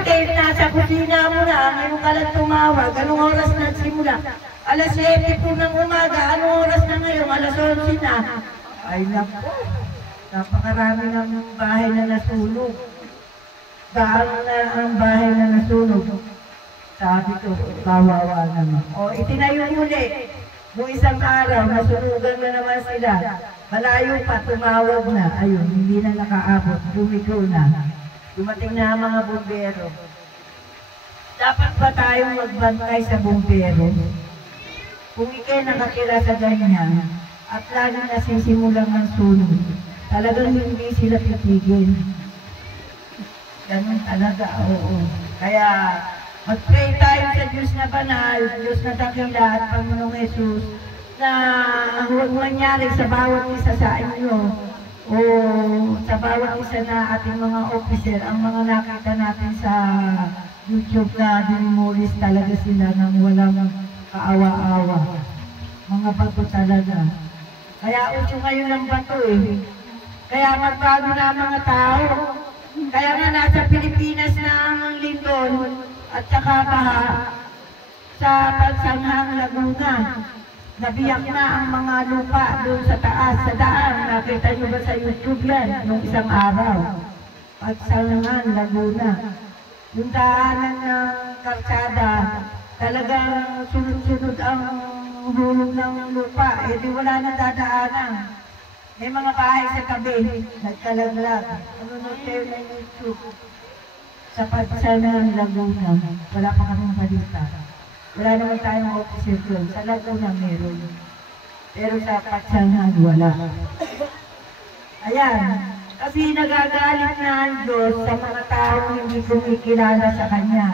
Bakit? Nasa kusina mo na, ngayon ka lang tumawag. Anong oras na simula? Alas 7 po ng umaga. Anong oras na ngayon? Alas 11 na. Ay naku, napakarami ng bahay na nasunog. Daan na ang bahay na nasunog. Sabi ko, kawawa naman. O, itinayo muli. Nung isang araw, nasunugan na naman sila. Malayo pa, tumawag na. Ayun, hindi na nakaabot. Bumiko na. Dumating na ang mga bumbero. Dapat ba tayong magbantay sa bumbero? Kung ikay nakatira sa ganyan, at lagi nasisimulang ng sunog, talagang hindi sila titigil. Ganun talaga, oo. Kaya, mag-pray tayo sa Diyos na banal, Diyos na dakila at Panginoong Jesus, na huwag mangyari sa bawat isa sa inyo o sa bawat isa na ating mga officer, ang mga nakita natin sa YouTube na dinimulis talaga sila ng walang kaawa-awa. Mga bato talaga. Kaya uso ngayon ng bato eh. Kaya magbago na ang mga tao. Kaya nga nasa Pilipinas na ang lindol at saka baha sa Pansanghang Laguna. Nabiyak na ang mga lupa doon sa taas, sa daan. Nakita nyo ba sa YouTube yan, nung isang araw? Pansanghang Laguna. Yung daanan ng kalsada, talagang sunod-sunod ang hulog ng lupa. Eh di wala nang dadaanan. May mga bahay sa tabi, nagkalaglag. Nanonood kayo ng YouTube. Sa Pansanghang Laguna, wala pa kaming balita. Wala naman tayong officer doon. Sa Laguna meron. Pero sa Pansanghang wala. Ayan. Kasi nagagalit na ang Diyos sa mga taong hindi kumikilala sa Kanya.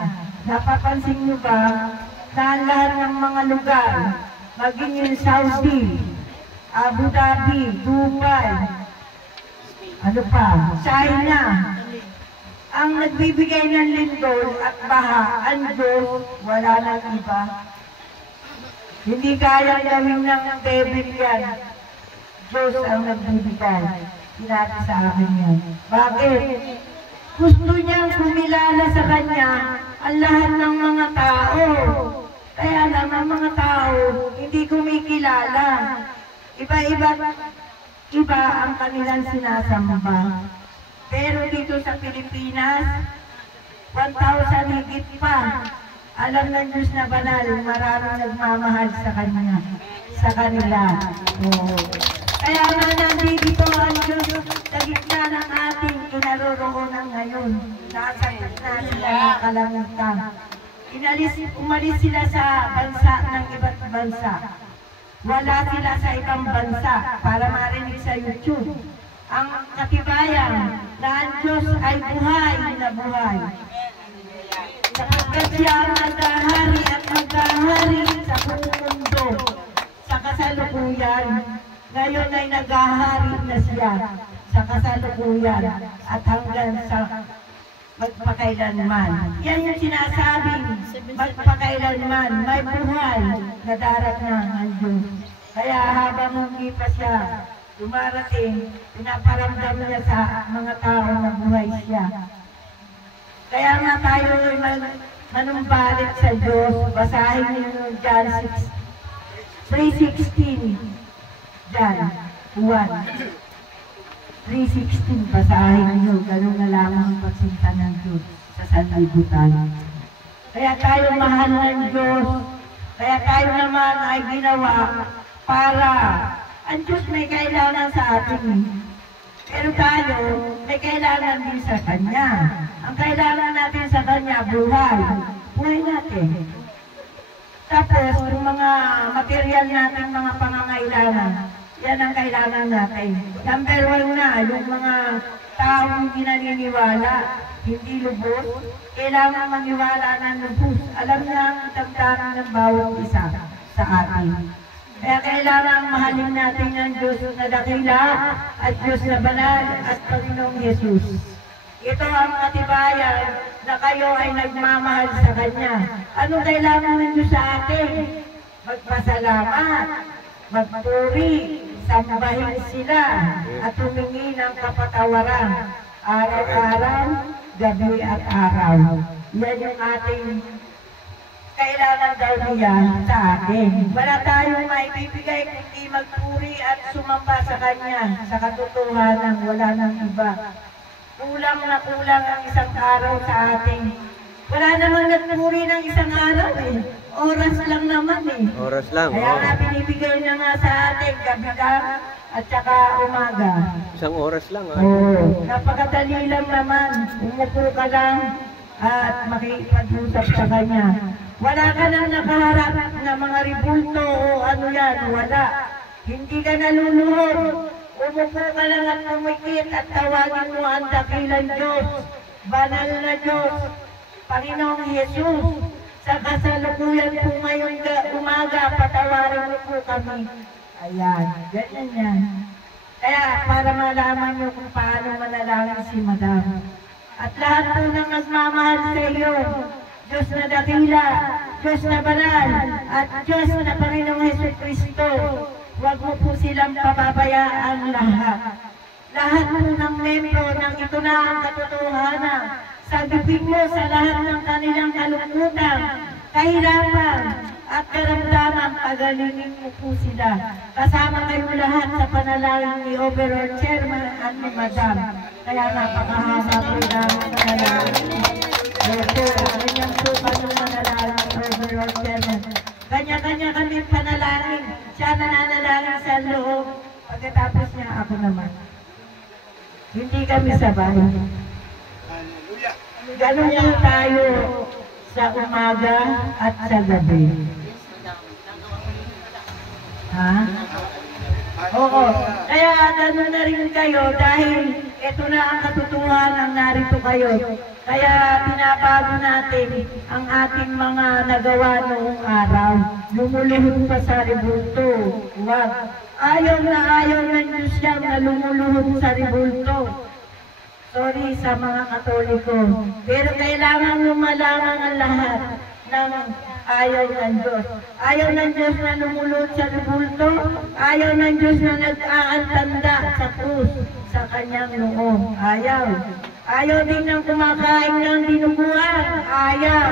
Napapansin niyo ba na ang lahat ng mga lugar, maging yung Saudi, Abu Dhabi, Dubai, ano pa, China, ang nagbibigay ng lindol at baha, ang Diyos, wala nang iba. Hindi kayang gawin ng devil yan. Diyos ang nagbibigay. Sinabi sa akin yan. Bakit? Gusto niyang kumilala sa Kanya ang lahat ng mga tao. Kaya lang ang mga tao hindi kumikilala. Iba ang kanilang sinasamba. Pero dito sa Pilipinas, 1,000 higit pa. Alam ng Diyos na banal, maraming nagmamahal sa Kanya, sa kanila. Oh. Kaya nga nandito ang Diyos sa gitna ng ating kinaroroonan ngayon. Nasa gitna sila ng kalangitan. Umalis sila sa bansa ng iba't bansa. Wala sila sa ibang bansa para marinig sa YouTube. Ang katibayan na ang Diyos ay buhay na buhay. Sapagkat siya ang naghahari at maghahari sa buong mundo. Sa kasalukuyan, ngayon ay naghahari na siya sa kasalukuyan at hanggang sa magpakailanman. Yan yung sinasabing magpakailanman, may buhay na darating ang Diyos. Kaya habang hindi pa siya dumarating, pinaparamdam niya sa mga tao na buhay siya. Kaya nga tayo ay manumbalik sa Diyos. Basahin niyo yung John 3:16. John 1. 3:16, basahin niyo. Ganun na lamang ang pagsinta ng Diyos sa sanlibutan. Kaya tayo mahal ng Diyos. Kaya tayo naman ay ginawa para ang Diyos may kailangan sa atin. Pero tayo may kailangan din sa Kanya. Ang kailangan natin sa Kanya, buhay. Buhay natin. Tapos, yung mga material natin, mga pangangailangan, yan ang kailangan natin. Number 1 na, yung mga taong hindi naniniwala, hindi lubos, kailangan maniwala ng lubos. Alam niya ang damdamin ng bawat isa sa atin. Kaya kailangan mahalin natin ang Diyos na dakila at Diyos na banal at Panginoong Jesus. Ito ang katibayan na kayo ay nagmamahal sa Kanya. Anong kailangan ng Diyos sa atin? Magpasalamat, magpuri, sambahin sila at humingi ng kapatawaran araw-araw, gabi at araw. Yan yung ating kailangan daw niya sa atin. Wala tayong maibibigay kundi magpuri at sumamba sa Kanya. Sa katotohanan, wala nang iba. Kulang na kulang ang isang araw sa atin. Wala namang nagpuri ng isang araw eh. Oras lang naman eh. Oras lang. Kaya nga binibigay na nga sa atin, gabi lang at saka umaga. Isang oras lang. Oo. Napakadali lang naman. Umupo ka lang at makipag-usap sa Kanya. Wala ka nang nakaharap na mga ribulto o ano yan. Wala. Hindi ka naluluhod. Umupo ka lang at pumikit at tawagin mo ang dakilang Diyos. Banal na Diyos. Panginoong Jesus. Sa kasalukuyan po ngayon umaga, patawarin mo po kami. Ayan, ganyan yan. Kaya para malaman nyo kung paano manalangin si Madam. At lahat po ng nagmamahal sa iyo, Diyos na dakila, Diyos na banal, at Diyos na Panginoong Jesucristo, huwag mo po silang pababayaan lahat. Lahat po ng membro ng ito na ang katotohanan, sagipin mo sa lahat ng kanilang kalungkutan, kahirapan, at karamdaman, pagalingin mo po sila. Kasama kayo lahat sa panalangin ni Overall Chairman at ni Madam. Kaya napakahaba po namin panalangin. Ito, ganyan po kami manalangin ni Overall Chairman. Kanya-kanya kami panalangin. Siya nananalangin sa loob. Pagkatapos niya, ako naman. Hindi kami sabay. Ganun lang tayo sa umaga at sa gabi. Ha? Oo. Kaya ganun na rin kayo dahil ito na ang katotohanan, narito kayo. Kaya pinabago natin ang ating mga nagawa noong araw. Lumuluhod pa sa ribulto. Huwag. Ayaw ng Diyos siyang na lumuluhod sa ribulto. Sorry sa mga Katoliko. Pero kailangan lumalamang ang lahat ng ayaw ng Diyos. Ayaw ng Diyos na lumulod sa ribulto. Ayaw ng Diyos na nag-aantanda sa krus sa kanyang noo. Ayaw. Ayaw din ng kumakain ng dinuguan. Ayaw.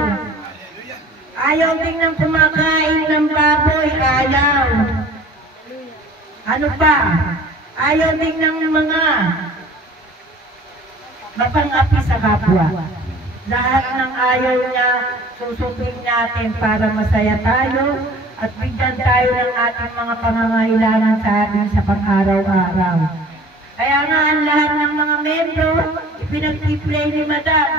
Ayaw din ng kumakain ng baboy. Ayaw. Ano pa? Ayaw din ng mga mapang-api sa kapwa. Lahat ng ayaw niya, susupin natin para masaya tayo at bigyan tayo ng ating mga pangangailangan sa atin sa pang-araw-araw. Kaya nga ang lahat ng mga membro, ipinag-play ni Madam.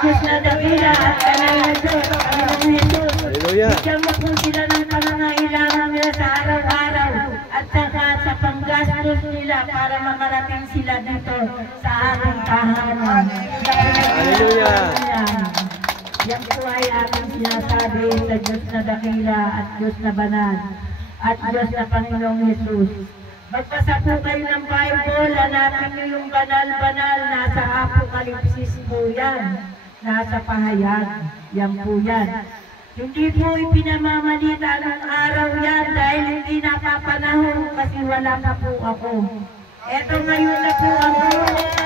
Diyos na dakila at kanay na Diyos, Panginoong Jesus. Bigyan mo po sila ng pangangailangan nila sa araw-araw at saka sa panggastos nila para makarating sila dito sa ating tahanan. Hallelujah! Yan po ay ating sinasabi sa Diyos na dakila at Diyos na banal at Diyos na Panginoong Jesus. Magbasa po kayo ng Bible, hanapin niyo yung banal-banal, nasa Apokalipsis po yan, nasa pahayag, yan po yan. Hindi po ipinamamalita ng araw yan dahil hindi napapanahon kasi wala pa po ako. Eto ngayon na po ako,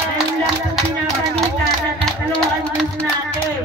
ngayon lang po pinabalita na tatlo ang Diyos natin.